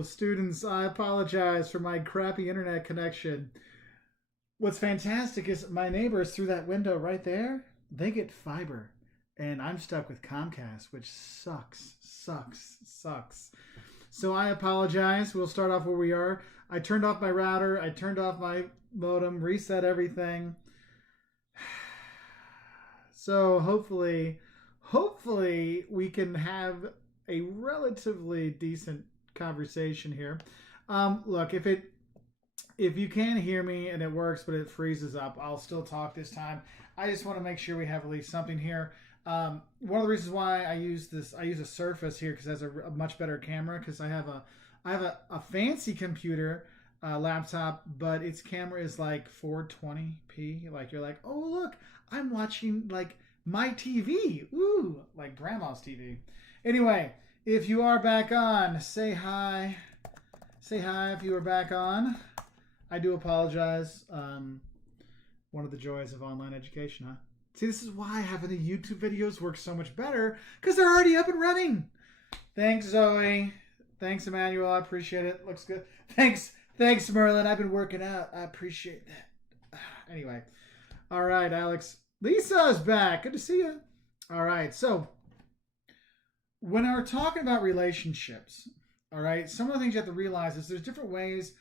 Oh, students, I apologize for my crappy internet connection. What's fantastic is my neighbors through that window right there, they get fiber. And I'm stuck with Comcast, which sucks. So I apologize. We'll start off where we are. I turned off my router. I turned off my modem, reset everything. So hopefully we can have a relatively decent conversation here. Look, if you can hear me and it works, but it freezes up, I'll still talk this time. I just want to make sure we have at least something here. One of the reasons why I use a Surface here because it has a much better camera because I have a fancy computer laptop, but its camera is like 420p. Like you're like, oh look, I'm watching like my TV. Ooh, like grandma's TV. Anyway, if you are back on, say hi. Say hi if you are back on. I do apologize. One of the joys of online education, huh? See, this is why having the YouTube videos works so much better because they're already up and running. Thanks, Zoe. Thanks, Emmanuel. I appreciate it. Looks good. Thanks, Merlin. I've been working out. I appreciate that. Anyway, all right, Alex. Lisa's back. Good to see you. All right, so when we're talking about relationships, all right, some of the things you have to realize is there's different ways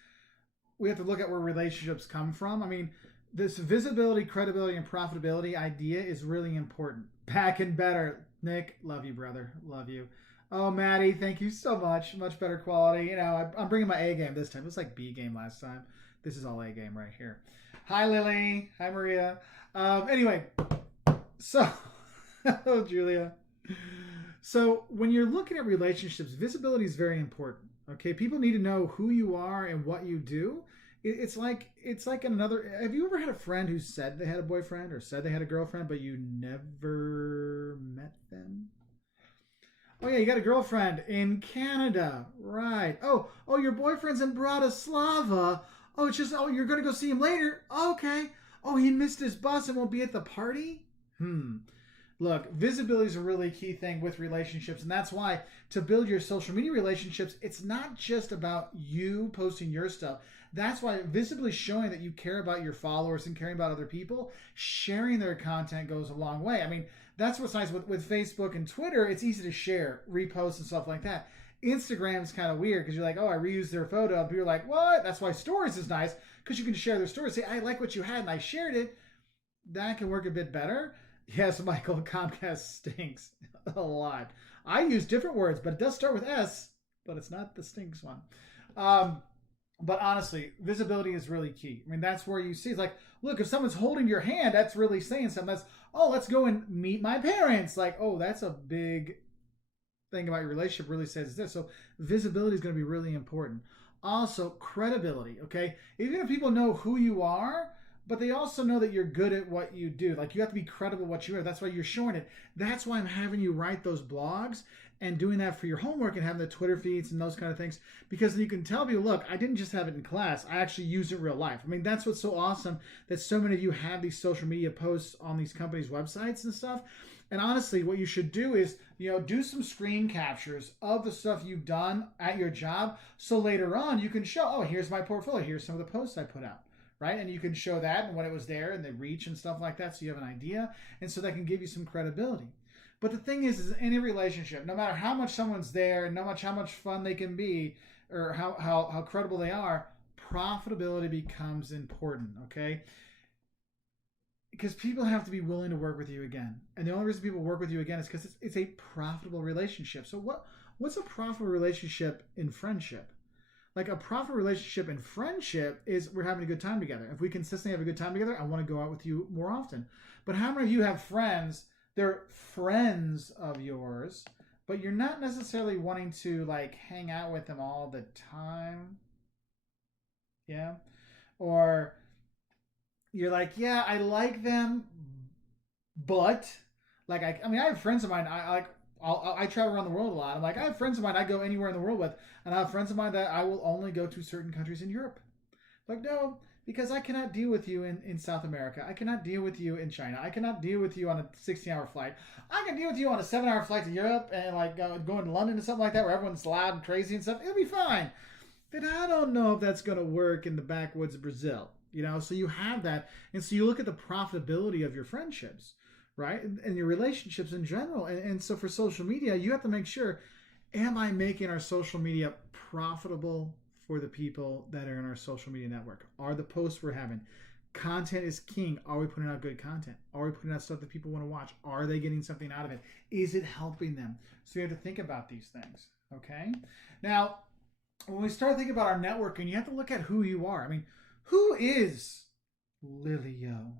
we have to look at where relationships come from. I mean, this visibility, credibility, and profitability idea is really important. Back and better. Nick, love you, brother. Love you. Oh, Maddie, thank you so much. Much better quality. You know, I'm bringing my A game this time. It was like B game last time. This is all A game right here. Hi, Lily. Hi, Maria. Anyway, so, oh, Julia. So when you're looking at relationships, visibility is very important. Okay, people need to know who you are and what you do. It's like another. Have you ever had a friend who said they had a boyfriend or said they had a girlfriend, but you never met them? Oh yeah, you got a girlfriend in Canada, right? Oh, your boyfriend's in Bratislava. Oh, it's just you're gonna go see him later. Okay. Oh, he missed his bus and won't be at the party. Look, visibility is a really key thing with relationships, and that's why to build your social media relationships, it's not just about you posting your stuff. That's why visibly showing that you care about your followers and caring about other people, sharing their content goes a long way. I mean, that's what's nice with Facebook and Twitter. It's easy to share, repost, and stuff like that. Instagram's kind of weird because you're like, oh, I reused their photo. People are like, what? That's why stories is nice because you can share their stories. Say, I like what you had and I shared it. That can work a bit better. Yes, Michael, Comcast stinks a lot. I use different words, but it does start with S, but it's not the stinks one. But honestly, visibility is really key. I mean, that's where you see, it's like, look, if someone's holding your hand, that's really saying something. That's, oh, let's go and meet my parents. Like, oh, that's a big thing about your relationship really says this. So visibility is going to be really important. Also, credibility, okay? Even if people know who you are, but they also know that you're good at what you do. Like, you have to be credible what you are. That's why you're showing it. That's why I'm having you write those blogs and doing that for your homework and having the Twitter feeds and those kind of things. Because you can tell people, look, I didn't just have it in class. I actually used it in real life. I mean, that's what's so awesome that so many of you have these social media posts on these companies' websites and stuff. And honestly, what you should do is, do some screen captures of the stuff you've done at your job. So later on, you can show, oh, here's my portfolio. Here's some of the posts I put out. Right? And you can show that and when it was there and the reach and stuff like that so you have an idea. And so that can give you some credibility. But the thing is any relationship, no matter how much someone's there, no matter how much fun they can be or how credible they are, profitability becomes important, okay? Because people have to be willing to work with you again. And the only reason people work with you again is because it's a profitable relationship. So what's a profitable relationship in friendship? Like a profitable relationship in friendship is we're having a good time together. If we consistently have a good time together, I want to go out with you more often. But how many of you have friends, they're friends of yours, but you're not necessarily wanting to like hang out with them all the time? Yeah? Or you're like, yeah, I like them, but like, I mean, I have friends of mine, I travel around the world a lot. I'm like, I have friends of mine I go anywhere in the world with, and I have friends of mine that I will only go to certain countries in Europe. Like, no, because I cannot deal with you in South America. I cannot deal with you in China. I cannot deal with you on a 16-hour flight. I can deal with you on a 7-hour flight to Europe and like going to London or something like that where everyone's loud and crazy and stuff. It'll be fine. But I don't know if that's going to work in the backwoods of Brazil. You know, so you have that. And so you look at the profitability of your friendships, right? And your relationships in general. And so for social media, you have to make sure, am I making our social media profitable for the people that are in our social media network? Are the posts we're having? Content is king. Are we putting out good content? Are we putting out stuff that people want to watch? Are they getting something out of it? Is it helping them? So you have to think about these things, okay? Now, when we start thinking about our networking, you have to look at who you are. I mean, who is Lily Yo?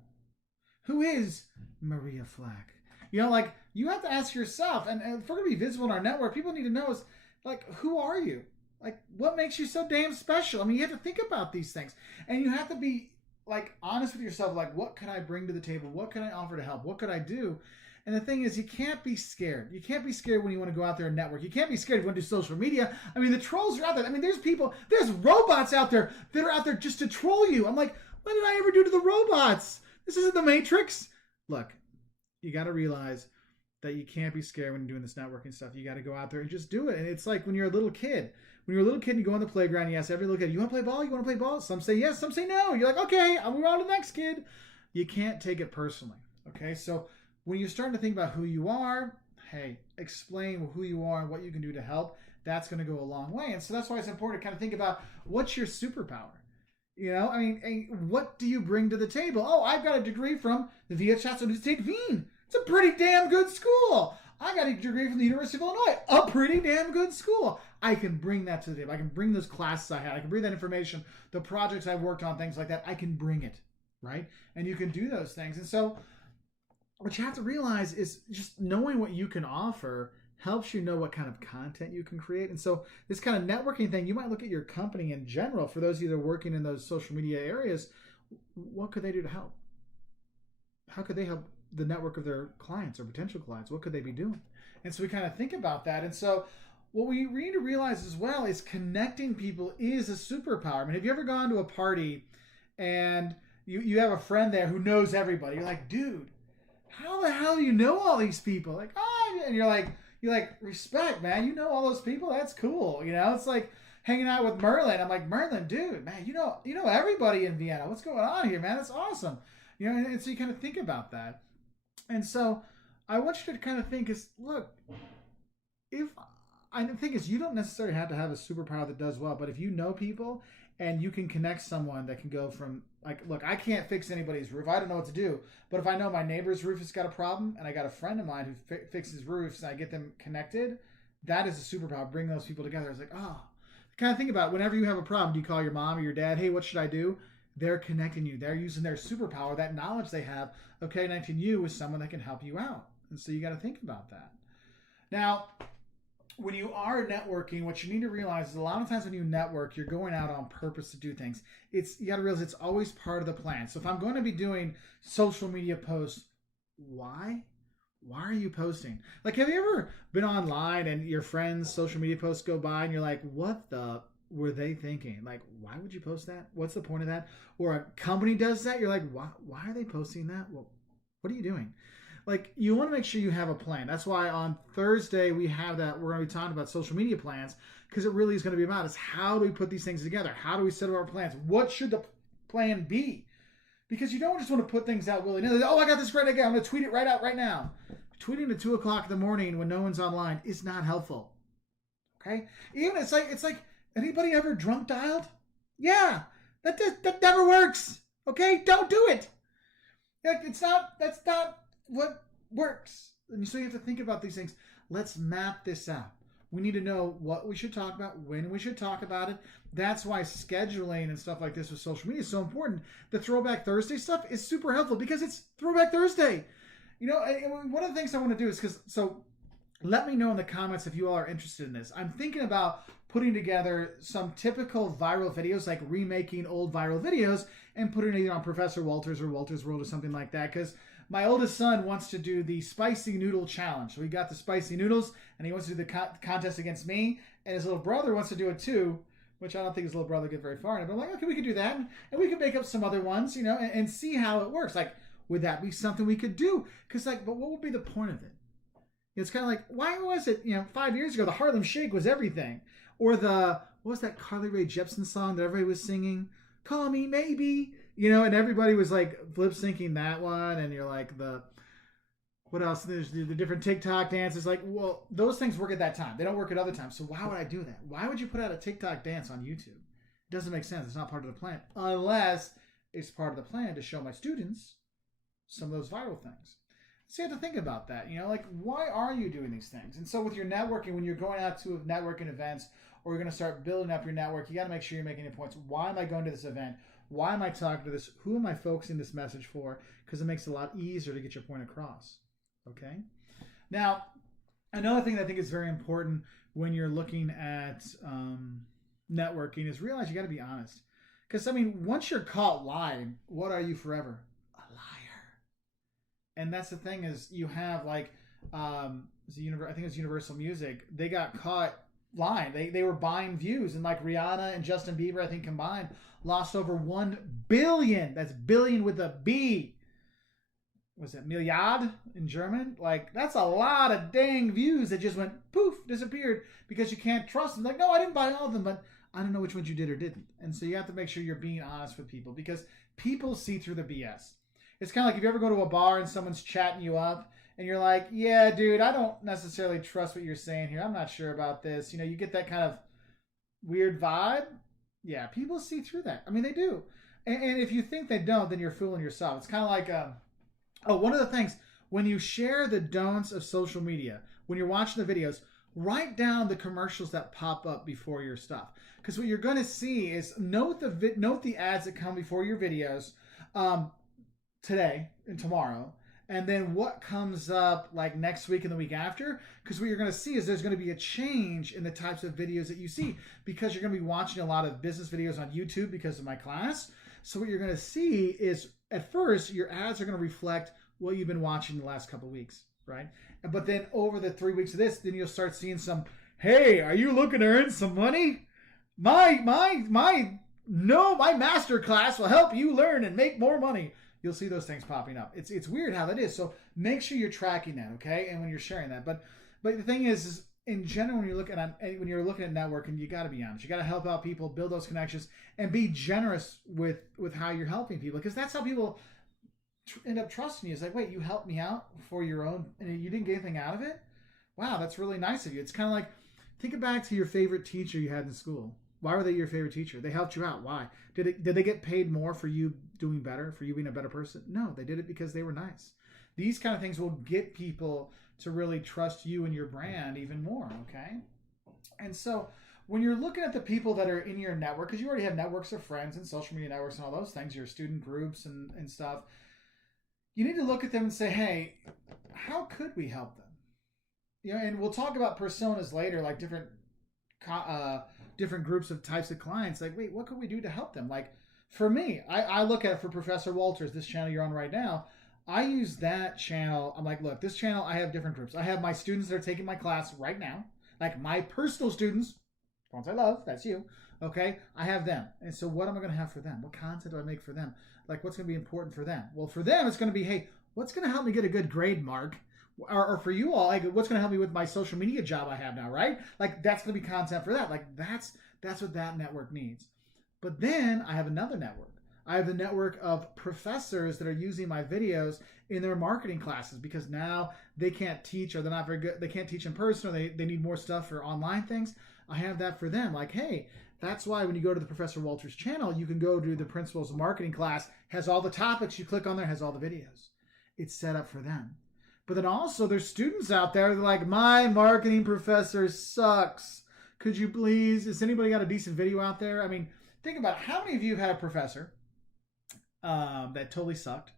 Who is Maria Flack? You know, like, you have to ask yourself, and if we're going to be visible in our network, people need to know is, like, who are you? Like, what makes you so damn special? I mean, you have to think about these things. And you have to be, like, honest with yourself. Like, what can I bring to the table? What can I offer to help? What could I do? And the thing is, you can't be scared. You can't be scared when you want to go out there and network. You can't be scared when you want to do social media. I mean, the trolls are out there. I mean, there's robots out there that are out there just to troll you. I'm like, what did I ever do to the robots? This isn't the Matrix. Look, you got to realize that you can't be scared when you're doing this networking stuff. You got to go out there and just do it. And it's like when you're a little kid. When you're a little kid, you go on the playground, and you ask every little kid, you want to play ball? You want to play ball? Some say yes, some say no. You're like, okay, I'll move on to the next kid. You can't take it personally, okay? So when you're starting to think about who you are, hey, explain who you are and what you can do to help. That's going to go a long way. And so that's why it's important to kind of think about, what's your superpower? You know, I mean, what do you bring to the table? Oh, I've got a degree from the Universität Wien. It's a pretty damn good school. I got a degree from the University of Illinois. A pretty damn good school. I can bring that to the table. I can bring those classes I had. I can bring that information, the projects I've worked on, things like that. I can bring it, right? And you can do those things. And so what you have to realize is just knowing what you can offer helps you know what kind of content you can create. And so this kind of networking thing, you might look at your company in general. For those of you that are working in those social media areas, what could they do to help? How could they help the network of their clients or potential clients? What could they be doing? And so we kind of think about that. And so what we need to realize as well is connecting people is a superpower. I mean, have you ever gone to a party and you have a friend there who knows everybody? You're like, dude, how the hell do you know all these people? Like, oh, and you're like, respect, man. You know all those people? That's cool. You know, it's like hanging out with Merlin. I'm like, Merlin, dude, man, you know everybody in Vienna. What's going on here, man? That's awesome. You know, and so you kind of think about that. And so I want you to kind of think is, look, the thing is, you don't necessarily have to have a superpower that does well, but if you know people and you can connect someone that can go from, like, look, I can't fix anybody's roof. I don't know what to do. But if I know my neighbor's roof has got a problem and I got a friend of mine who fixes roofs and I get them connected, that is a superpower. Bring those people together. It's like, oh, kind of think about it. Whenever you have a problem, do you call your mom or your dad? Hey, what should I do? They're connecting you. They're using their superpower, that knowledge they have, of connecting you with someone that can help you out. And so you got to think about that. Now, when you are networking, what you need to realize is a lot of times when you network, you're going out on purpose to do things. You got to realize it's always part of the plan. So if I'm going to be doing social media posts, why? Why are you posting? Like, have you ever been online and your friends' social media posts go by and you're like, what the were they thinking? Like, why would you post that? What's the point of that? Or a company does that, you're like, why are they posting that? Well, what are you doing? Like, you want to make sure you have a plan. That's why on Thursday we have that. We're going to be talking about social media plans, because it really is going to be about is how do we put these things together? How do we set up our plans? What should the plan be? Because you don't just want to put things out willy-nilly. Oh, I got this great idea. I'm going to tweet it right out right now. Tweeting at 2 o'clock in the morning when no one's online is not helpful. Okay? Even it's like anybody ever drunk dialed? Yeah, that never works. Okay, don't do it. Like, that's not what works. And so you have to think about these things. Let's map this out. We need to know what we should talk about, when we should talk about it. That's why scheduling and stuff like this with social media is so important. The Throwback Thursday stuff is super helpful because it's Throwback Thursday. You know, one of the things I want to do is let me know in the comments if you all are interested in this. I'm thinking about putting together some typical viral videos, like remaking old viral videos and putting it on Professor Wolters or Wolters World or something like that, because my oldest son wants to do the spicy noodle challenge. So he got the spicy noodles and he wants to do the contest against me, and his little brother wants to do it too, which I don't think his little brother get very far in it. But I'm like, okay, we could do that, and we could make up some other ones, you know, and see how it works. Like, would that be something we could do? Because, like, but what would be the point of it? It's kind of like, why was it, 5 years ago, the Harlem Shake was everything. Or what was that Carly Rae Jepsen song that everybody was singing? Call Me Maybe. And everybody was like lip syncing that one. And you're like, what else? There's the different TikTok dances. Like, well, those things work at that time. They don't work at other times. So why would I do that? Why would you put out a TikTok dance on YouTube? It doesn't make sense. It's not part of the plan. Unless it's part of the plan to show my students some of those viral things. So you have to think about that. Like, why are you doing these things? And so with your networking, when you're going out to networking events or you're going to start building up your network, you got to make sure you're making your points. Why am I going to this event? Why am I talking to this? Who am I focusing this message for? Because it makes it a lot easier to get your point across. Okay? Now, another thing that I think is very important when you're looking at networking is realize you got to be honest. Because, once you're caught lying, what are you forever? A liar. And that's the thing is you have like, I think it was Universal Music. They got caught lying. They were buying views, and like Rihanna and Justin Bieber, I think combined, lost over 1 billion. That's billion with a B. Was it Milliard in German? Like, that's a lot of dang views that just went poof, disappeared because you can't trust them. Like, no, I didn't buy all of them, but I don't know which ones you did or didn't. And so you have to make sure you're being honest with people because people see through the BS. It's kind of like if you ever go to a bar and someone's chatting you up and you're like, yeah, dude, I don't necessarily trust what you're saying here. I'm not sure about this. You get that kind of weird vibe. Yeah, people see through that. They do. And if you think they don't, then you're fooling yourself. It's kind of like, one of the things, when you share the don'ts of social media, when you're watching the videos, write down the commercials that pop up before your stuff. Because what you're going to see is note the ads that come before your videos today and tomorrow, and then what comes up like next week and the week after. Because what you're going to see is there's going to be a change in the types of videos that you see because you're going to be watching a lot of business videos on YouTube because of my class. So what you're going to see is at first your ads are going to reflect what you've been watching the last couple of weeks, right? But then over the 3 weeks of this, then you'll start seeing some, hey, are you looking to earn some money? My master class will help you learn and make more money. You'll see those things popping up. It's weird how that is. So make sure you're tracking that, okay? And when you're sharing that. But the thing is in general, when you're looking at networking, you got to be honest. You got to help out people, build those connections, and be generous with how you're helping people. Because that's how people end up trusting you. It's like, wait, you helped me out for your own, and you didn't get anything out of it? Wow, that's really nice of you. It's kind of like, think back to your favorite teacher you had in school. Why were they your favorite teacher? They helped you out. Why? Did they get paid more for you doing better, for you being a better person? No, they did it because they were nice. These kind of things will get people to really trust you and your brand even more, okay? And so when you're looking at the people that are in your network, because you already have networks of friends and social media networks and all those things, your student groups and stuff, you need to look at them and say, hey, how could we help them? And we'll talk about personas later, like different groups of types of clients. Like, wait, what could we do to help them? Like, for me, I look at it for Professor Wolters, this channel you're on right now. I use that channel. I'm like, look, this channel, I have different groups. I have my students that are taking my class right now, like my personal students, the ones I love, that's you, okay? I have them. And so what am I going to have for them? What content do I make for them? Like, what's going to be important for them? Well, for them, it's going to be, hey, what's going to help me get a good grade, Mark? Or for you all, like, what's going to help me with my social media job I have now, right? Like, that's going to be content for that. Like, that's what that network needs. But then I have another network. I have the network of professors that are using my videos in their marketing classes because now they can't teach, or they're not very good. They can't teach in person, or they need more stuff for online things. I have that for them. Like, hey, that's why when you go to the Professor Wolters channel, you can go to the Principles of Marketing class, has all the topics. You click on there, has all the videos. It's set up for them. But then also there's students out there that are like, my marketing professor sucks. Could you please, has anybody got a decent video out there? Think about it. How many of you have had a professor that totally sucked,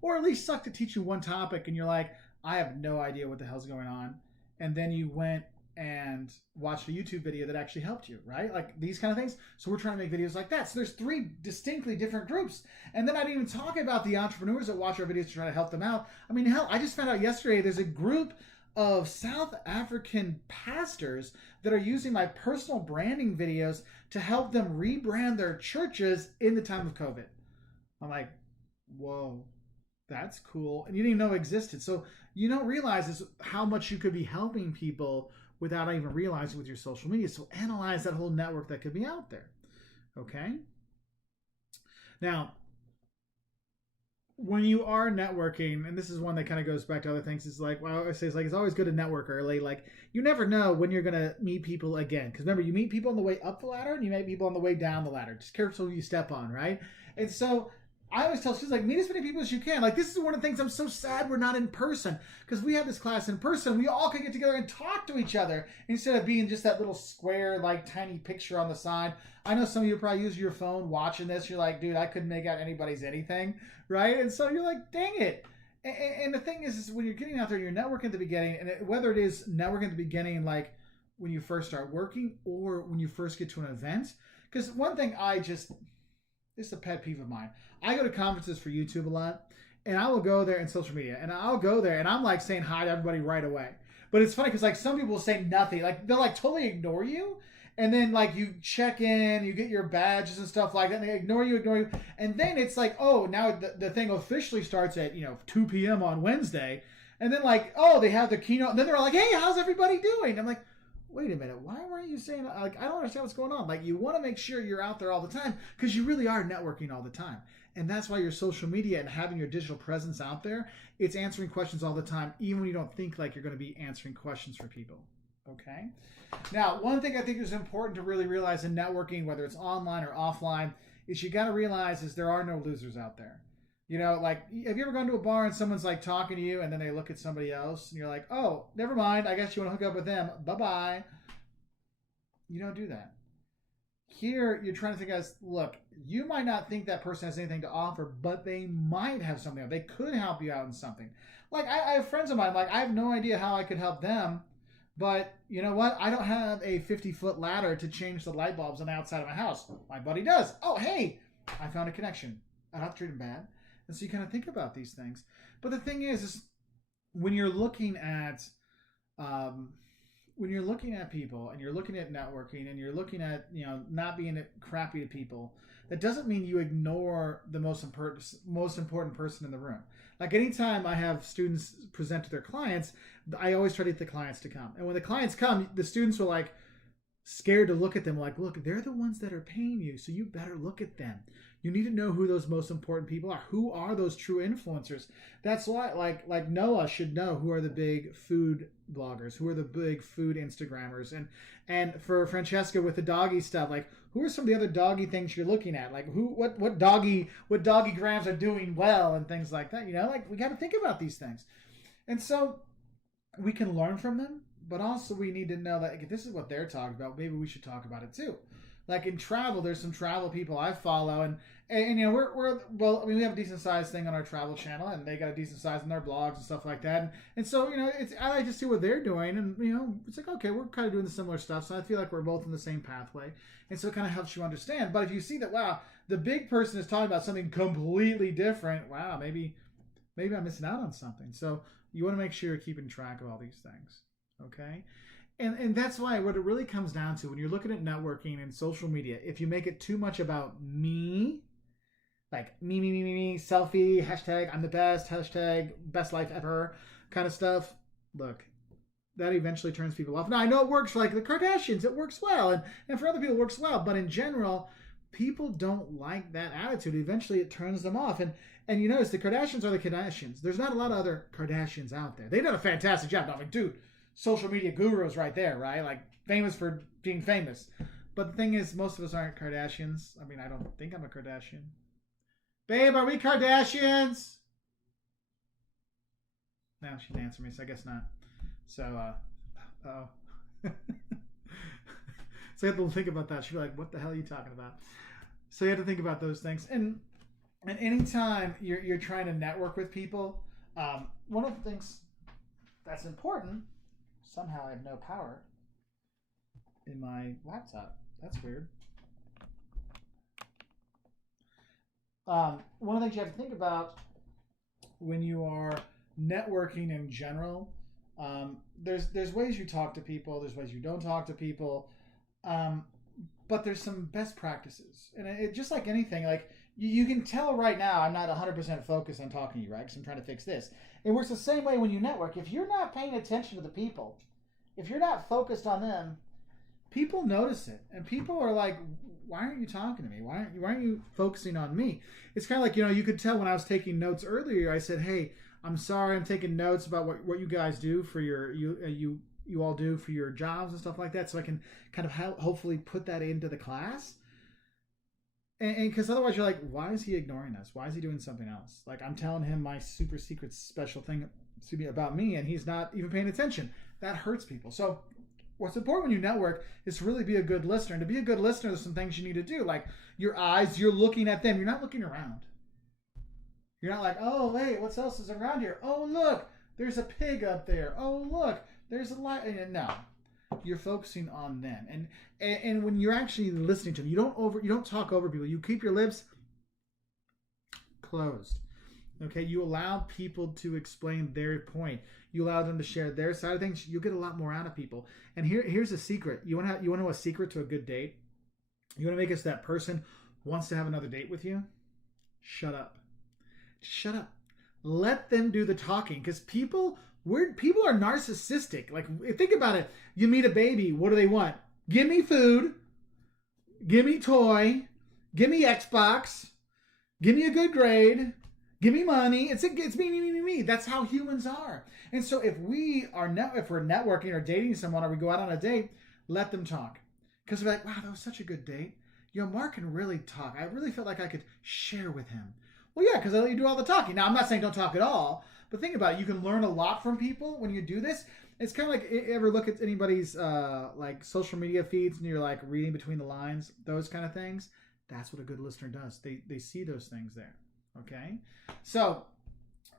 or at least sucked to teach you one topic and you're like, I have no idea what the hell's going on, and then you went and watched a YouTube video that actually helped you, right? Like these kind of things. So we're trying to make videos like that. So there's 3 distinctly different groups. And then I didn't even talk about the entrepreneurs that watch our videos to try to help them out. Hell, I just found out yesterday there's a group of South African pastors that are using my personal branding videos to help them rebrand their churches in the time of COVID. I'm like, whoa, that's cool. And you didn't even know it existed. So you don't realize is how much you could be helping people without even realizing with your social media. So analyze that whole network that could be out there. Okay? Now, when you are networking, and this is one that kind of goes back to other things, is like, well, I always say, it's always good to network early. Like, you never know when you're going to meet people again. Because remember, you meet people on the way up the ladder, and you meet people on the way down the ladder. Just careful who you step on, right? And so I always tell students, like, meet as many people as you can. Like, this is one of the things I'm so sad we're not in person. Because we have this class in person. We all could get together and talk to each other instead of being just that little square, like, tiny picture on the side. I know some of you probably use your phone watching this. You're like, dude, I couldn't make out anybody's anything, right? And so you're like, dang it. And the thing is when you're getting out there, you're networking at the beginning, and whether it is networking at the beginning, like when you first start working or when you first get to an event. Because one thing this is a pet peeve of mine. I go to conferences for YouTube a lot, and I will go there in social media, and I'll go there, and I'm like saying hi to everybody right away. But it's funny because like some people will say nothing. Like they'll like totally ignore you. And then, like, you check in, you get your badges and stuff like that, and they ignore you. And then it's like, oh, now the thing officially starts at, 2 p.m. on Wednesday. And then, like, oh, they have the keynote. And then they're like, hey, how's everybody doing? I'm like, wait a minute. Why weren't you saying, like, I don't understand what's going on. Like, you want to make sure you're out there all the time because you really are networking all the time. And that's why your social media and having your digital presence out there, it's answering questions all the time, even when you don't think like you're going to be answering questions for people. Okay? Now, one thing I think is important to really realize in networking, whether it's online or offline, is you got to realize is there are no losers out there. Like, have you ever gone to a bar and someone's like talking to you and then they look at somebody else and you're like, oh, never mind. I guess you want to hook up with them. Bye-bye. You don't do that. Here, you're trying to think as, look, you might not think that person has anything to offer, but they might have something. They could help you out in something. Like, I have friends of mine, like, I have no idea how I could help them. But you know what? I don't have a 50-foot ladder to change the light bulbs on the outside of my house. My buddy does. Oh, hey, I found a connection. I don't treat him bad. And so you kind of think about these things. But the thing is when you're looking at people and you're looking at networking and you're looking at not being crappy to people, that doesn't mean you ignore the most important person in the room. Like anytime I have students present to their clients, I always try to get the clients to come. And when the clients come, the students are like scared to look at them. Like, look, they're the ones that are paying you, so you better look at them. You need to know who those most important people are. Who are those true influencers? That's why, like Noah should know who are the big food bloggers, who are the big food Instagrammers, and for Francesca with the doggy stuff, like who are some of the other doggy things you're looking at? Like what doggy grams are doing well and things like that. Like we got to think about these things, and so we can learn from them, but also we need to know that if this is what they're talking about, maybe we should talk about it too. Like in travel, there's some travel people I follow, and we have a decent sized thing on our travel channel, and they got a decent size on their blogs and stuff like that, and so I like to see what they're doing, and it's like, okay, we're kind of doing the similar stuff, so I feel like we're both in the same pathway, and so it kind of helps you understand. But if you see that, wow, the big person is talking about something completely different, wow, maybe I'm missing out on something. So you want to make sure you're keeping track of all these things, okay? And that's why what it really comes down to when you're looking at networking and social media, if you make it too much about me, like me, selfie, hashtag I'm the best, hashtag best life ever kind of stuff, look, that eventually turns people off. Now, I know it works for like the Kardashians, it works well, and for other people it works well, but in general, people don't like that attitude. Eventually it turns them off. And you notice the Kardashians are the Kardashians. There's not a lot of other Kardashians out there. They've done a fantastic job. I'm like, dude, social media gurus right there, right? Like famous for being famous. But the thing is, most of us aren't Kardashians. I mean, I don't think I'm a Kardashian. Babe, are we Kardashians? No, she didn't answer me, so I guess not. So, so you have to think about that. She'd be like, what the hell are you talking about? So you have to think about those things. And anytime you're trying to network with people, one of the things that's important, somehow I have no power in my laptop. That's weird. One of the things you have to think about when you are networking in general There's ways you talk to people. There's ways you don't talk to people. But there's some best practices. And it just like anything, like you can tell right now I'm not 100% focused on talking to you, right? Because I'm trying to fix this. It works the same way when you network. If you're not paying attention to the people, if you're not focused on them, people notice it. And people are like, why aren't you talking to me? Why aren't you focusing on me? It's kind of like, you could tell when I was taking notes earlier, I said, hey, I'm sorry, I'm taking notes about what you guys do for you all do for your jobs and stuff like that, so I can kind of hopefully put that into the class. And because otherwise you're like, why is he ignoring us? Why is he doing something else? Like, I'm telling him my super secret special thing about me, and he's not even paying attention. That hurts people. So what's important when you network is to really be a good listener. And to be a good listener, there's some things you need to do. Like your eyes, you're looking at them. You're not looking around. You're not like, oh, wait, what else is around here? Oh, look, there's a pig up there. Oh, look, there's a light. No, you're focusing on them. And when you're actually listening to them, you don't talk over people. You keep your lips closed. Okay, you allow people to explain their point. You allow them to share their side of things. You'll get a lot more out of people. And here's a secret. You want to know a secret to a good date? You want to make it so that person wants to have another date with you? Shut up. Shut up. Let them do the talking, because people are narcissistic. Like, think about it. You meet a baby. What do they want? Give me food. Give me toy. Give me Xbox. Give me a good grade. Give me money. It's me. That's how humans are. And so if we're networking or dating someone, or we go out on a date, let them talk. Because we're like, wow, that was such a good date. Mark can really talk. I really felt like I could share with him. Well, yeah, because I let you do all the talking. Now, I'm not saying don't talk at all, but think about it. You can learn a lot from people when you do this. It's kind of like, ever look at anybody's like social media feeds and you're like reading between the lines, those kind of things. That's what a good listener does. They see those things there. Okay? So,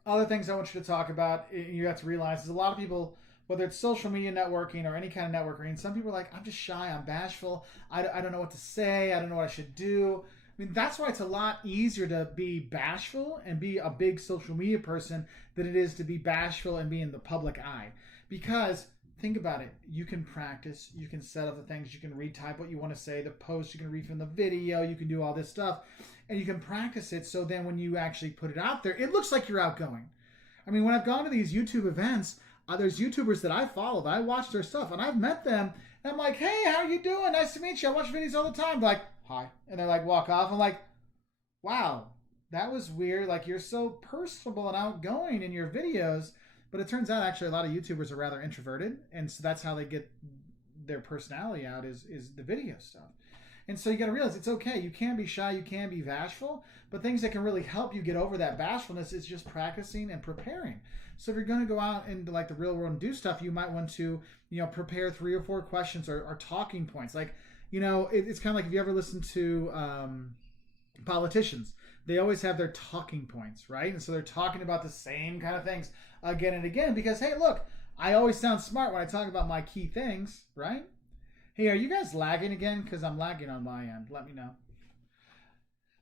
other things I want you to talk about, you have to realize, is a lot of people, whether it's social media networking or any kind of networking, some people are like, I'm just shy, I'm bashful, I don't know what to say, I don't know what I should do. I mean, that's why it's a lot easier to be bashful and be a big social media person than it is to be bashful and be in the public eye. Because, think about it, you can practice, you can set up the things, you can retype what you want to say, the post, you can read from the video, you can do all this stuff, and you can practice it, so then when you actually put it out there, it looks like you're outgoing. I mean, when I've gone to these YouTube events, there's YouTubers that I follow, that I watch their stuff, and I've met them, and I'm like, hey, how are you doing? Nice to meet you. I watch videos all the time. They're like, hi. And they're like, walk off. I'm like, wow, that was weird. Like, you're so personable and outgoing in your videos. But it turns out, actually, a lot of YouTubers are rather introverted, and so that's how they get their personality out, is the video stuff. And so you got to realize it's okay. You can be shy, you can be bashful, but things that can really help you get over that bashfulness is just practicing and preparing. So if you're going to go out into like the real world and do stuff, you might want to, prepare 3 or 4 questions or talking points. Like, it's kind of like, if you ever listen to politicians, they always have their talking points, right? And so they're talking about the same kind of things again and again because, hey, look, I always sound smart when I talk about my key things, right? Hey, are you guys lagging again? Because I'm lagging on my end. Let me know.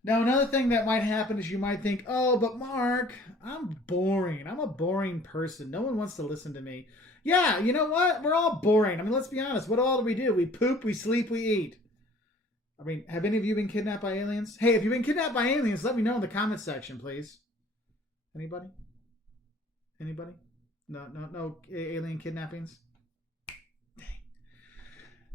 Now, another thing that might happen is you might think, oh, but Mark, I'm boring. I'm a boring person. No one wants to listen to me. Yeah, you know what? We're all boring. I mean, let's be honest. What all do we do? We poop, we sleep, we eat. I mean, have any of you been kidnapped by aliens? Hey, if you've been kidnapped by aliens, let me know in the comment section, please. Anybody? Anybody? No alien kidnappings?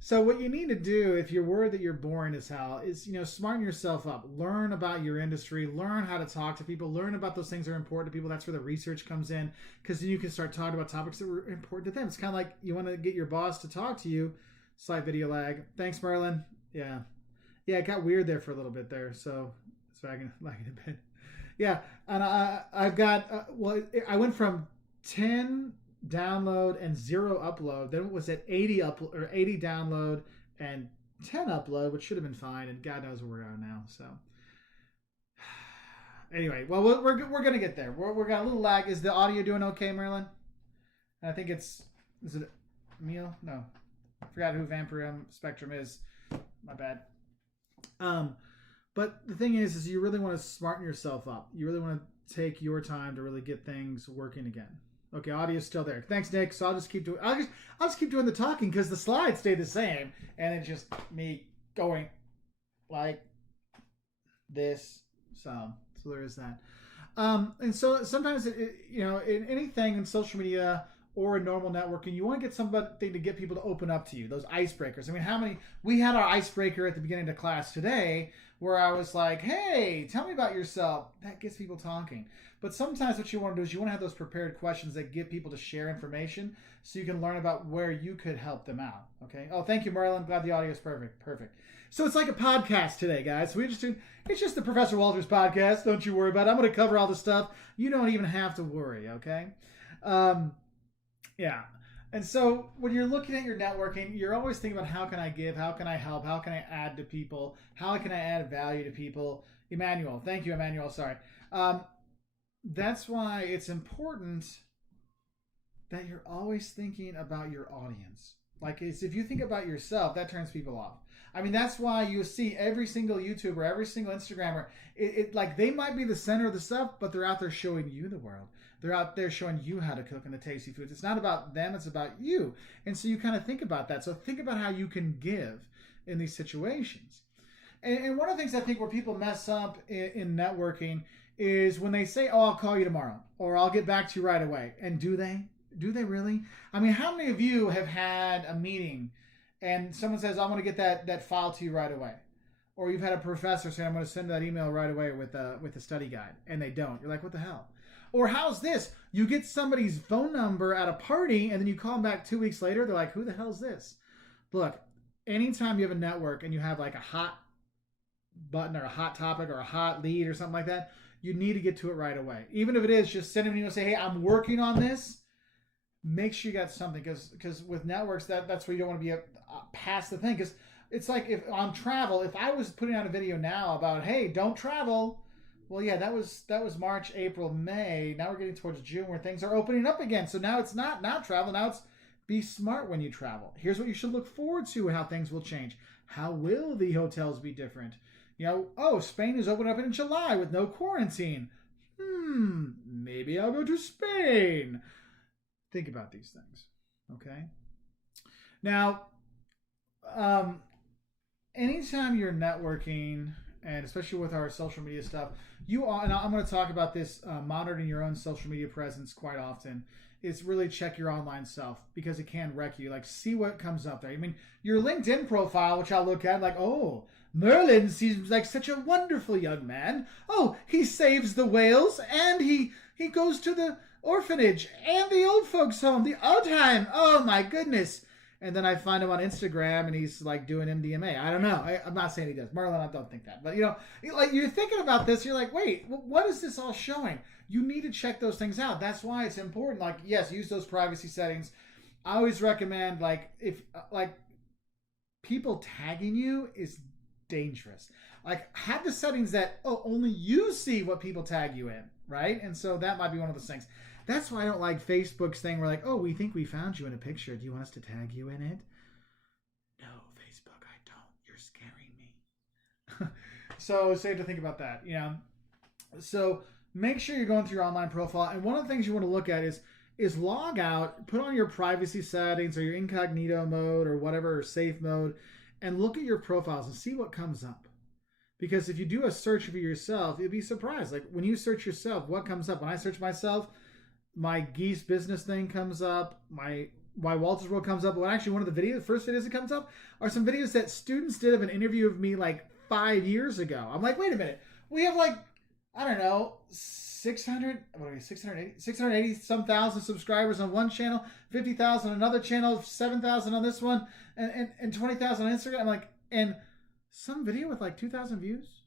So what you need to do, if you're worried that you're boring as hell, is, smarten yourself up. Learn about your industry. Learn how to talk to people. Learn about those things that are important to people. That's where the research comes in, because then you can start talking about topics that were important to them. It's kind of like you want to get your boss to talk to you. Slight video lag. Thanks, Merlin. Yeah, it got weird there for a little bit there, so I can lag it a bit. Yeah, and I've got, I went from 10 download and 0 upload. Then it was at 80 upload or 80 download and 10 upload, which should have been fine. And God knows where we're at now. So anyway, well, we're gonna get there. We're got a little lag. Is the audio doing okay, Merlin? I think is it Emil? No, I forgot who Vampirium Spectrum is. My bad. But the thing is you really want to smarten yourself up. You really want to take your time to really get things working again. Okay, audio's still there. Thanks, Nick. So I'll just keep doing. I'll just keep doing the talking because the slides stay the same, and it's just me going like this. So there is that. And so sometimes in anything in social media or in normal networking, you want to get something to get people to open up to you. Those icebreakers. I mean, how many? We had our icebreaker at the beginning of class today, where I was like, "Hey, tell me about yourself." That gets people talking. But sometimes what you want to do is you want to have those prepared questions that get people to share information so you can learn about where you could help them out. Okay. Oh, thank you, Marlon. Glad the audio is perfect. Perfect. So it's like a podcast today, guys. It's just the Professor Wolters podcast. Don't you worry about it. I'm going to cover all the stuff. You don't even have to worry. Okay. Yeah. And so when you're looking at your networking, you're always thinking about how can I give? How can I help? How can I add to people? How can I add value to people? Emmanuel. Thank you, Emmanuel. Sorry. That's why it's important that you're always thinking about your audience. Like, if you think about yourself, that turns people off. I mean, that's why you see every single YouTuber, every single Instagrammer, like they might be the center of the stuff, but they're out there showing you the world. They're out there showing you how to cook and the tasty foods. It's not about them, it's about you. And so you kind of think about that. So think about how you can give in these situations. And one of the things I think where people mess up in networking is when they say, "Oh, I'll call you tomorrow," or "I'll get back to you right away." And do they? Do they really? I mean, how many of you have had a meeting and someone says, "I want to get that file to you right away," or you've had a professor say, "I'm going to send that email right away with a study guide," and they don't? You're like, "What the hell?" Or how's this? You get somebody's phone number at a party and then you call them back 2 weeks later. They're like, "Who the hell is this?" Look, anytime you have a network and you have like a hot button or a hot topic or a hot lead or something like that, you need to get to it right away. Even if it is just send them an email and say, "Hey, I'm working on this." Make sure you got something, because with networks, that's where you don't want to be past the thing. Because it's like if on travel, if I was putting out a video now about, "Hey, don't travel," well, yeah, that was March, April, May. Now we're getting towards June where things are opening up again. So now it's not travel. Now it's be smart when you travel. Here's what you should look forward to and how things will change. How will the hotels be different? Spain is opening up in July with no quarantine. Maybe I'll go to Spain. Think about these things, okay? Now, anytime you're networking, and especially with our social media stuff, and I'm going to talk about this, monitoring your own social media presence quite often, is really check your online self, because it can wreck you. Like, see what comes up there. I mean, your LinkedIn profile, which I'll look at, like, "Oh, Merlin seems like such a wonderful young man. Oh, he saves the whales, and he goes to the orphanage and the old folks home, the Altheim. Oh my goodness." And then I find him on Instagram and he's like doing MDMA. I don't know. I'm not saying he does. Marlon, I don't think that. But like you're thinking about this, you're like, wait, what is this all showing? You need to check those things out. That's why it's important. Like, yes, use those privacy settings. I always recommend, like, if people tagging you is dangerous. Like, have the settings that only you see what people tag you in, right? And so that might be one of those things. That's why I don't like Facebook's thing where like, "Oh, we think we found you in a picture. Do you want us to tag you in it?" No, Facebook, I don't. You're scaring me. So you have to think about that, So make sure you're going through your online profile. And one of the things you want to look at is log out, put on your privacy settings or your incognito mode or whatever, or safe mode, and look at your profiles and see what comes up. Because if you do a search for yourself, you'll be surprised. Like, when you search yourself, what comes up? When I search myself, my geese business thing comes up. My Walters World comes up. Well, actually, one of the first videos that comes up are some videos that students did of an interview of me like 5 years ago. I'm like, wait a minute. We have like, I don't know, 680 some thousand subscribers on one channel, 50,000 on another channel, 7,000 on this one, and 20,000 on Instagram. I'm like, and some video with like 2,000 views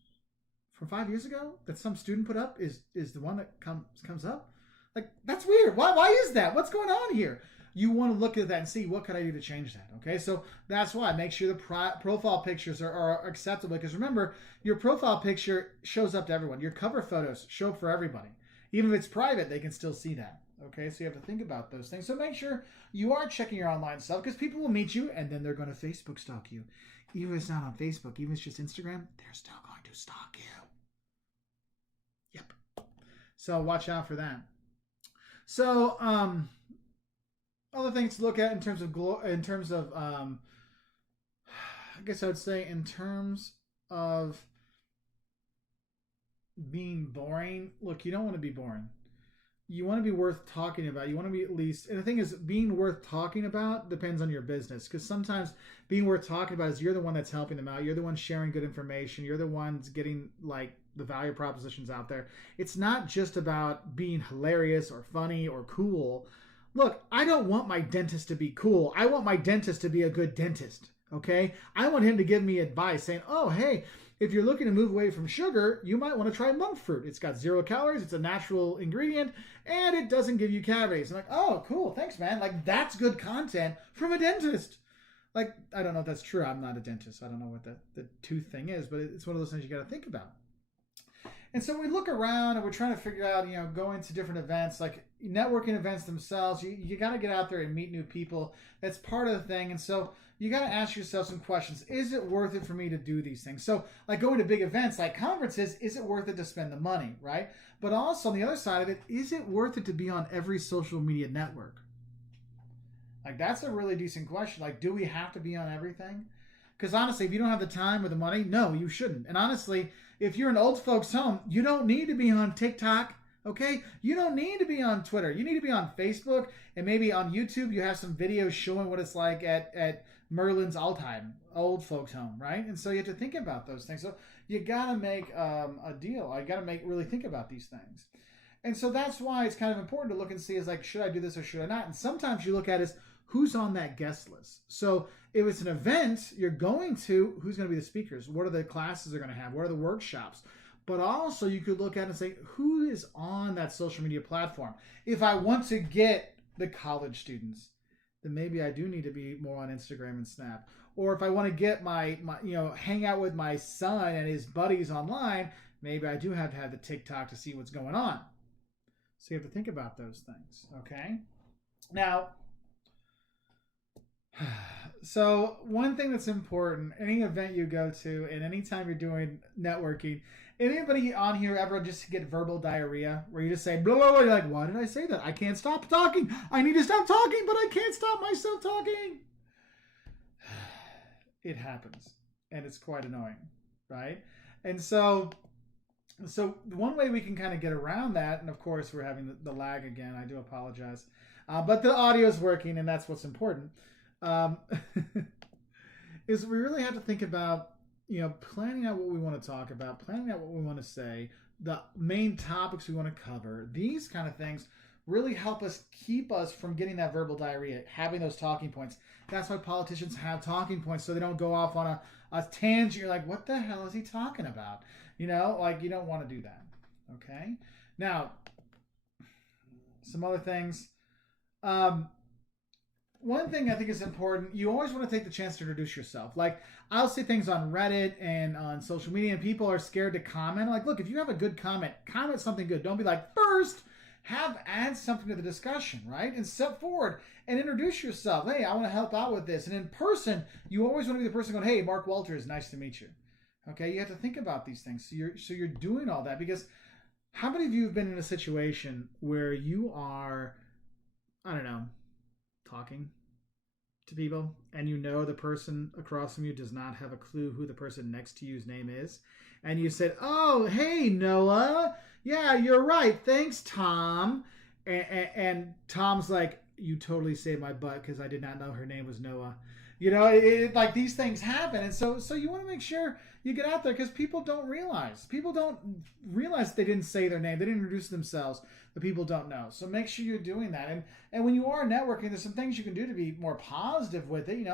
from 5 years ago that some student put up is the one that comes up. Like, that's weird. Why is that? What's going on here? You want to look at that and see, what can I do to change that? Okay, so that's why. Make sure the profile pictures are acceptable. Because remember, your profile picture shows up to everyone. Your cover photos show up for everybody. Even if it's private, they can still see that. Okay, so you have to think about those things. So make sure you are checking your online stuff, because people will meet you and then they're going to Facebook stalk you. Even if it's not on Facebook, even if it's just Instagram, they're still going to stalk you. Yep. So watch out for that. So, other things to look at in terms of I guess I would say in terms of being boring. Look, you don't want to be boring. You want to be worth talking about. You want to be at least, and the thing is, being worth talking about depends on your business, because sometimes being worth talking about is you're the one that's helping them out. You're the one sharing good information. You're the ones getting like the value propositions out there. It's not just about being hilarious or funny or cool. Look, I don't want my dentist to be cool. I want my dentist to be a good dentist. Okay? I want him to give me advice saying, oh, hey, if you're looking to move away from sugar, you might want to try monk fruit. It's got 0 calories, it's a natural ingredient, and it doesn't give you cavities. I'm like, oh, cool, thanks, man. Like, that's good content from a dentist. Like, I don't know if that's true. I'm not a dentist. I don't know what the tooth thing is, but it's one of those things you got to think about. And so we look around and we're trying to figure out, going to different events, like networking events themselves. You got to get out there and meet new people. That's part of the thing. And so you got to ask yourself some questions. Is it worth it for me to do these things? So like going to big events like conferences, is it worth it to spend the money, right? But also on the other side of it, is it worth it to be on every social media network? Like that's a really decent question. Like, do we have to be on everything? Because honestly, if you don't have the time or the money, no, you shouldn't. And honestly, if you're an old folks home, you don't need to be on TikTok, okay? You don't need to be on Twitter. You need to be on Facebook, and maybe on YouTube you have some videos showing what it's like at Merlin's Altheim, old folks home, right? And so you have to think about those things. So you got to make a deal. I got to really think about these things. And so that's why it's kind of important to look and see is like, should I do this or should I not? And sometimes you look at is who's on that guest list. So if it's an event you're going to, who's going to be the speakers? What are the classes they're going to have? What are the workshops? But also you could look at it and say, who is on that social media platform? If I want to get the college students, then maybe I do need to be more on Instagram and Snap. Or if I want to get my hang out with my son and his buddies online, maybe I do have to have the TikTok to see what's going on. So you have to think about those things, okay? Now, so one thing that's important, any event you go to and anytime you're doing networking, anybody on here ever just get verbal diarrhea where you just say blah, blah, blah, you're like, why did I say that? I can't stop talking. I need to stop talking, but I can't stop myself talking. It happens, and it's quite annoying, right? And so one way we can kind of get around that, and of course we're having the lag again, I do apologize, but the audio is working, and that's what's important. Is we really have to think about, planning out what we want to talk about, planning out what we want to say, the main topics we want to cover. These kind of things really help us keep us from getting that verbal diarrhea, having those talking points. That's why politicians have talking points, so they don't go off on a tangent. You're like, what the hell is he talking about? Like you don't want to do that. Okay? Now, some other things. One thing I think is important, you always want to take the chance to introduce yourself. Like, I'll see things on Reddit and on social media, and people are scared to comment. Like, look, if you have a good comment something good. Don't be like, first, add something to the discussion, right? And step forward and introduce yourself. Hey, I want to help out with this. And in person, you always want to be the person going, hey, Mark Wolters, nice to meet you. Okay, you have to think about these things. So you're doing all that, because how many of you have been in a situation where you are, I don't know, talking to people and the person across from you does not have a clue who the person next to you's name is, and you said, oh, hey, Noah, yeah, you're right, thanks, Tom, and Tom's like, you totally saved my butt because I did not know her name was Noah. Like these things happen, and so you want to make sure you get out there, because people don't realize they didn't say their name, they didn't introduce themselves. The people don't know, so make sure you're doing that. And when you are networking, there's some things you can do to be more positive with it.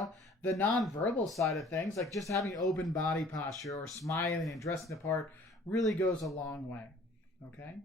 The nonverbal side of things, like just having open body posture or smiling and dressing the part, really goes a long way. Okay.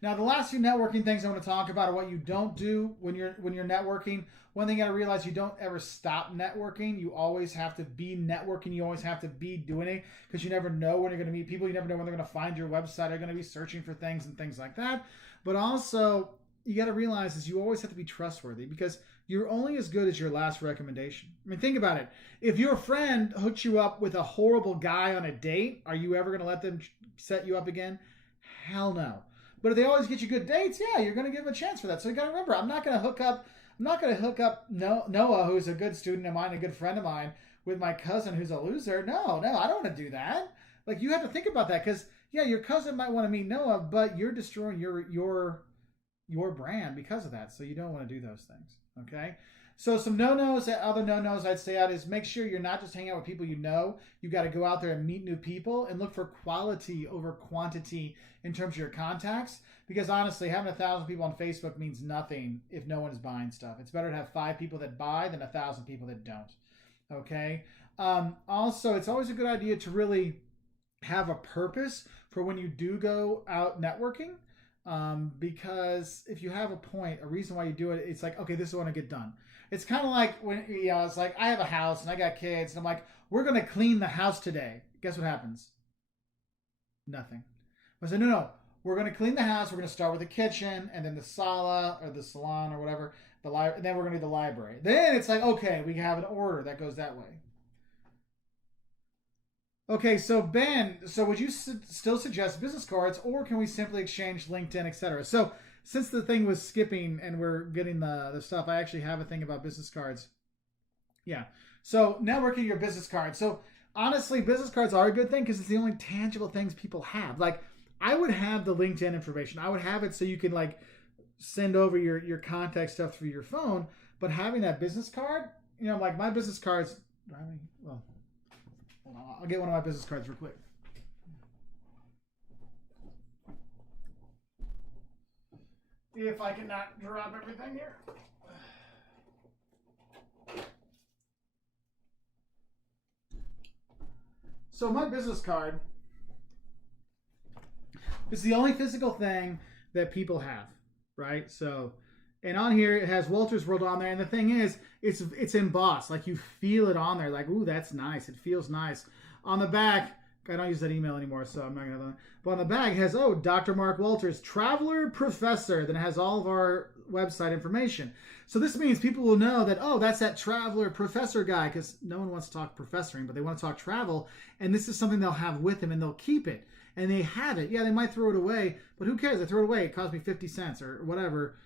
Now, the last few networking things I want to talk about are what you don't do when you're networking. One thing you got to realize, you don't ever stop networking. You always have to be networking. You always have to be doing it, because you never know when you're going to meet people. You never know when they're going to find your website. They're going to be searching for things and things like that. But also, you got to realize is you always have to be trustworthy, because you're only as good as your last recommendation. I mean, think about it. If your friend hooks you up with a horrible guy on a date, are you ever going to let them set you up again? Hell no. But if they always get you good dates, yeah, you're going to give them a chance for that. So you got to remember, I'm not going to hook up Noah, who's a good student of mine, a good friend of mine, with my cousin who's a loser. No, I don't want to do that. Like, you have to think about that, because yeah, your cousin might want to meet Noah, but you're destroying your brand because of that. So you don't want to do those things. Okay. So some other no-nos I'd say out is make sure you're not just hanging out with people you know. You got to go out there and meet new people and look for quality over quantity in terms of your contacts. Because honestly, having 1,000 people on Facebook means nothing if no one is buying stuff. It's better to have 5 people that buy than 1,000 people that don't. Okay. Also, it's always a good idea to really have a purpose for when you do go out networking. Because if you have a reason why you do it, it's like, okay, this is what I want to get done. It's kind of like when, it's like I have a house and I got kids and I'm like, we're going to clean the house today. Guess what happens? Nothing. I said, no, we're going to clean the house. We're going to start with the kitchen and then the sala or the salon or whatever, and then we're going to do the library. Then it's like, okay, we have an order that goes that way. Okay, so Ben, would you still suggest business cards, or can we simply exchange LinkedIn, etc.? So since the thing was skipping and we're getting the stuff, I actually have a thing about business cards. Yeah. So networking your business cards. So honestly, business cards are a good thing because it's the only tangible things people have. Like, I would have the LinkedIn information. I would have it so you can like send over your contact stuff through your phone. But having that business card, like my business cards, well, hold on, I'll get one of my business cards real quick. If I cannot drop everything here. So my business card is the only physical thing that people have, right? So, and on here it has Wolters World on there, and the thing is, it's embossed, like you feel it on there, like, ooh, that's nice. It feels nice. On the back, I don't use that email anymore, so I'm not gonna. But on the back, it has, Dr. Mark Wolters, Traveler Professor. Then it has all of our website information. So this means people will know that, that's that Traveler Professor guy, because no one wants to talk professoring, but they want to talk travel, and this is something they'll have with them, and they'll keep it, and they have it. Yeah, they might throw it away, but who cares? They throw it away. It cost me 50 cents or whatever.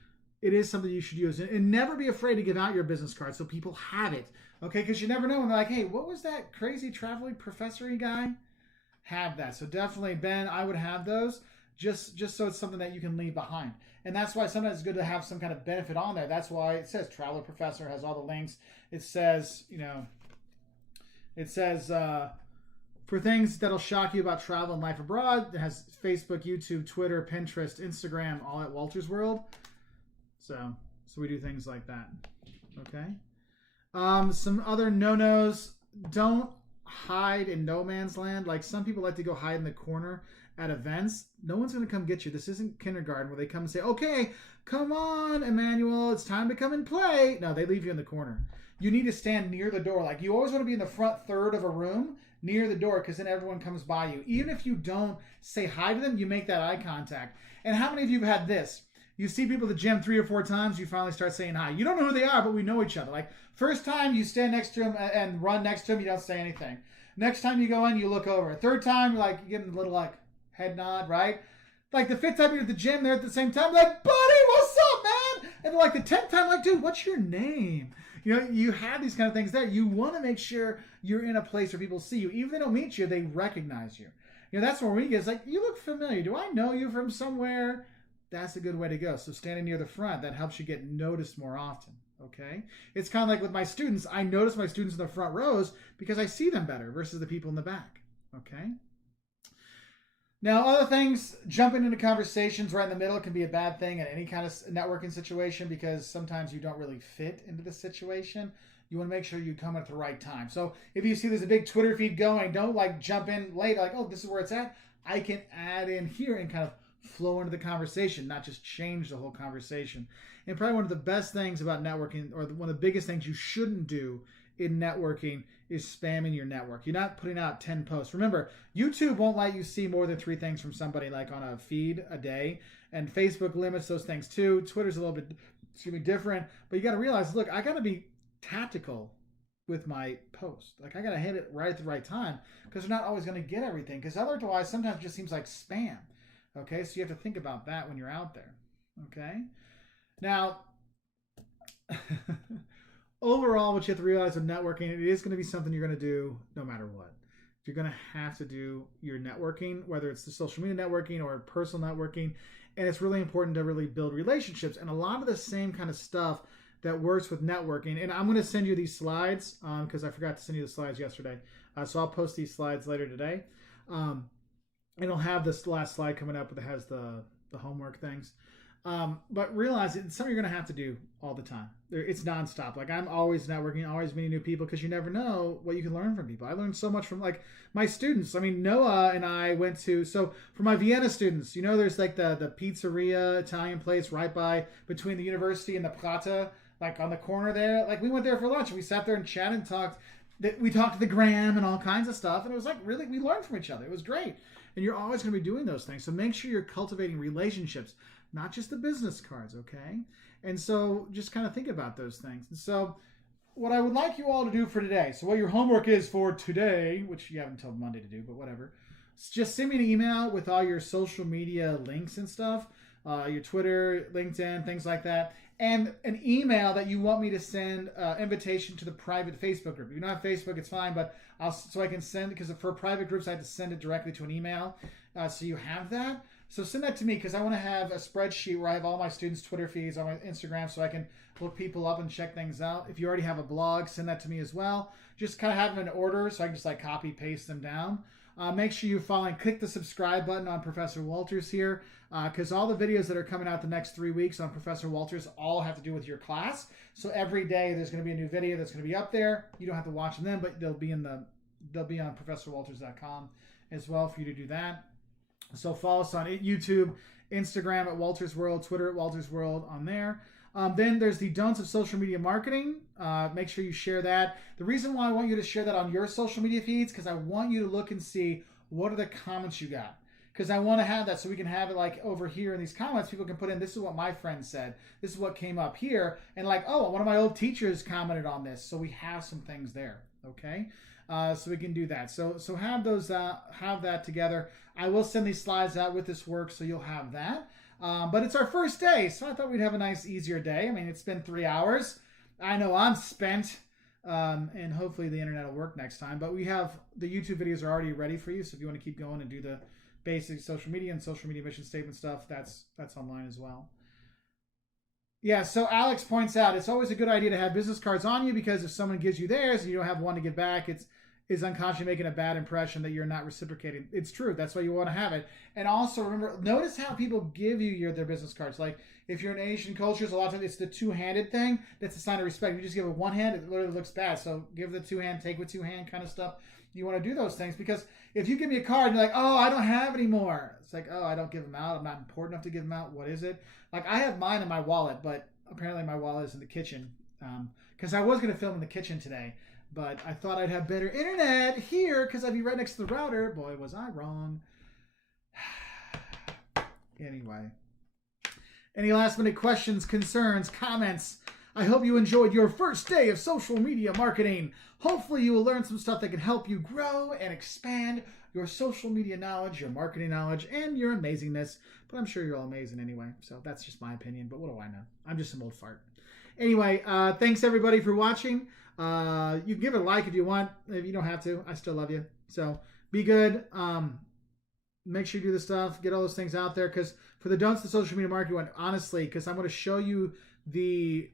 It is something you should use, and never be afraid to give out your business card so people have it. Okay, because you never know when they're like, hey, what was that crazy traveling professor-y guy? Have that. So definitely, Ben, I would have those just so it's something that you can leave behind. And that's why sometimes it's good to have some kind of benefit on there. That's why it says Traveler Professor, has all the links. It says, for things that'll shock you about travel and life abroad. It has Facebook, YouTube, Twitter, Pinterest, Instagram, all at Wolters World. So we do things like that. Okay. Some other no-nos. Don't hide in no man's land. Like, some people like to go hide in the corner at events. No one's going to come get you. This isn't kindergarten where they come and say, okay, come on, Emmanuel, it's time to come and play. No, they leave you in the corner. You need to stand near the door. Like, you always want to be in the front third of a room near the door, because then everyone comes by you. Even if you don't say hi to them, you make that eye contact. And how many of you have had this? You see people at the gym 3 or 4 times, you finally start saying hi. You don't know who they are, but we know each other. Like, first time you stand next to them and run next to them, you don't say anything. Next time you go in, you look over. Third time, like, you give them a little, like, head nod, right? Like, the 5th time you're at the gym, they're at the same time, like, buddy, what's up, man? And like, the 10th time, like, dude, what's your name? You have these kind of things there. You want to make sure you're in a place where people see you. Even if they don't meet you, they recognize you. That's where we get, it's like, you look familiar. Do I know you from somewhere? That's a good way to go. So standing near the front, that helps you get noticed more often. Okay? It's kind of like with my students. I notice my students in the front rows because I see them better versus the people in the back. Okay? Now, other things, jumping into conversations right in the middle can be a bad thing in any kind of networking situation, because sometimes you don't really fit into the situation. You want to make sure you come at the right time. So if you see there's a big Twitter feed going, don't like jump in late, like, oh, this is where it's at. I can add in here and kind of flow into the conversation, not just change the whole conversation. And probably one of the best things about networking, or one of the biggest things you shouldn't do in networking, is spamming your network. You're not putting out 10 posts. Remember, YouTube won't let you see more than 3 things from somebody, like on a feed a day, and Facebook limits those things too. Twitter's a little bit, different, but you got to realize, look, I got to be tactical with my post. Like, I got to hit it right at the right time, because they're not always going to get everything, because otherwise sometimes it just seems like spam. Okay, so you have to think about that when you're out there. Okay, now overall, what you have to realize with networking, it is going to be something you're going to do no matter what. You're going to have to do your networking, whether it's the social media networking or personal networking, and it's really important to really build relationships. And a lot of the same kind of stuff that works with networking. And I'm going to send you these slides because I forgot to send you the slides yesterday. So I'll post these slides later today. And I'll have this last slide coming up that has the homework things. But realize it's something you're going to have to do all the time. It's nonstop. Like I'm always networking, always meeting new people because you never know what you can learn from people. I learned so much from like my students. I mean, Noah and I went to, so for my Vienna students, you know, there's like the pizzeria, Italian place right by between the university and the Prata, like on the corner there. Like we went there for lunch and we sat there and chatted and talked. We talked to the Graham and all kinds of stuff. And it was like really, we learned from each other. It was great. And you're always going to be doing those things. So make sure you're cultivating relationships, not just the business cards, okay? And so just kind of think about those things. And so what I would like you all to do for today, so what your homework is for today, which you have until Monday to do, but whatever, just send me an email with all your social media links and stuff, your Twitter, LinkedIn, things like that, and an email that you want me to send invitation to the private Facebook group. If you don't have Facebook, it's fine, but so I can send, because for private groups, I have to send it directly to an email. So you have that. So send that to me because I want to have a spreadsheet where I have all my students' Twitter feeds on my Instagram so I can look people up and check things out. If you already have a blog, send that to me as well. Just kind of have them in order so I can just like copy paste them down. Make sure you follow and click the subscribe button on Professor Wolters here because all the videos that are coming out the next 3 weeks on Professor Wolters all have to do with your class. So every day there's going to be a new video that's going to be up there. You don't have to watch them, but they'll be on ProfessorWolters.com as well for you to do that. So follow us on YouTube, Instagram at Wolters World, Twitter at Wolters World on there. Then there's the don'ts of social media marketing. Make sure you share that. The reason why I want you to share that on your social media feeds because I want you to look and see what are the comments you got. Because I want to have that so we can have it like over here in these comments. People can put in, this is what my friend said. This is what came up here. And like, oh, one of my old teachers commented on this. So we have some things there, okay? So we can do that. So have those have that together. I will send these slides out with this work, so you'll have that. But it's our first day, so I thought we'd have a nice, easier day. I mean, it's been 3 hours. I know I'm spent, and hopefully the internet will work next time. But we have the YouTube videos are already ready for you. So if you want to keep going and do the basic social media and social media mission statement stuff, that's online as well. Yeah, so Alex points out it's always a good idea to have business cards on you because if someone gives you theirs and you don't have one to give back, it's unconsciously making a bad impression that you're not reciprocating. It's true. That's why you want to have it. And also remember, notice how people give you their business cards. Like if you're in Asian cultures, a lot of times it's the two-handed thing. That's a sign of respect. If you just give it one hand, it literally looks bad. So give the two hand, take with two hand kind of stuff. You want to do those things because if you give me a card and you're like, oh, I don't have any more. It's like, oh, I don't give them out. I'm not important enough to give them out. What is it? Like I have mine in my wallet, but apparently my wallet is in the kitchen because I was going to film in the kitchen today. But I thought I'd have better internet here because I'd be right next to the router. Boy, was I wrong. Anyway. Any last minute questions, concerns, comments? I hope you enjoyed your first day of social media marketing. Hopefully you will learn some stuff that can help you grow and expand your social media knowledge, your marketing knowledge, and your amazingness. But I'm sure you're all amazing anyway. So that's just my opinion. But what do I know? I'm just some old fart. Anyway, thanks everybody for watching. You can give it a like if you want. If you don't have to, I still love you. So be good. Make sure you do the stuff. Get all those things out there. Because for the don'ts to social media marketing, honestly, because I'm going to show you the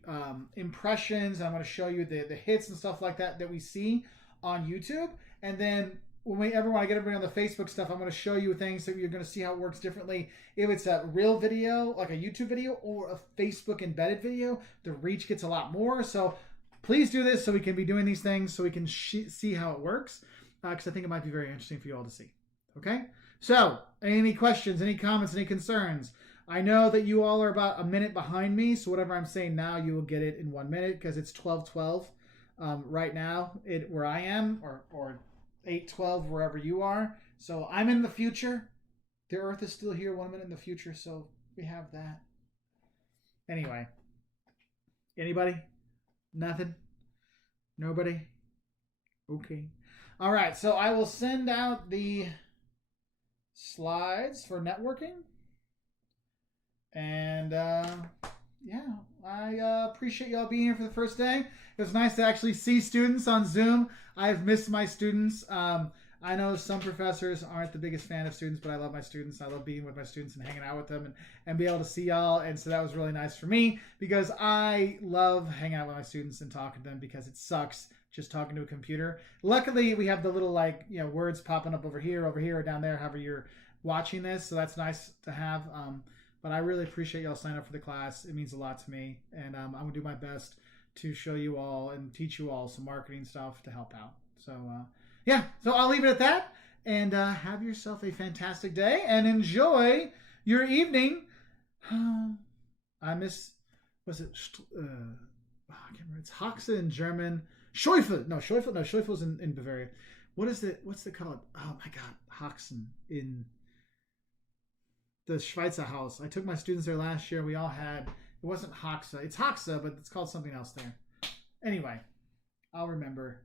impressions. And I'm going to show you the hits and stuff like that we see on YouTube. And then when I get everybody on the Facebook stuff, I'm going to show you things that you're going to see how it works differently. If it's a real video, like a YouTube video, or a Facebook embedded video, the reach gets a lot more. So please do this so we can be doing these things so we can see how it works because I think it might be very interesting for you all to see. Okay? So, any questions, any comments, any concerns? I know that you all are about a minute behind me, so whatever I'm saying now, you will get it in 1 minute because it's 12:12 right now where I am, or 8:12 wherever you are. So I'm in the future. The Earth is still here 1 minute in the future, so we have that. Anyway, anybody? Nothing? Nobody? Okay. All right, so I will send out the slides for networking. And yeah, I appreciate y'all being here for the first day. It was nice to actually see students on Zoom. I've missed my students. I know some professors aren't the biggest fan of students, but I love my students. I love being with my students and hanging out with them and be able to see y'all. And so that was really nice for me because I love hanging out with my students and talking to them because it sucks just talking to a computer. Luckily, we have the little words popping up over here, or down there, however you're watching this. So that's nice to have. But I really appreciate y'all signing up for the class. It means a lot to me. And I'm going to do my best to show you all and teach you all some marketing stuff to help out. So, yeah, so I'll leave it at that. And have yourself a fantastic day and enjoy your evening. I miss, was it, I can't remember. It's Hoxe in German. Scheufel. No, Scheufel's in Bavaria. What's it called? Oh my God. Hoxen in the Schweizer House. I took my students there last year. We all had, it wasn't Hoxe. It's Hoxe, but it's called something else there. Anyway, I'll remember.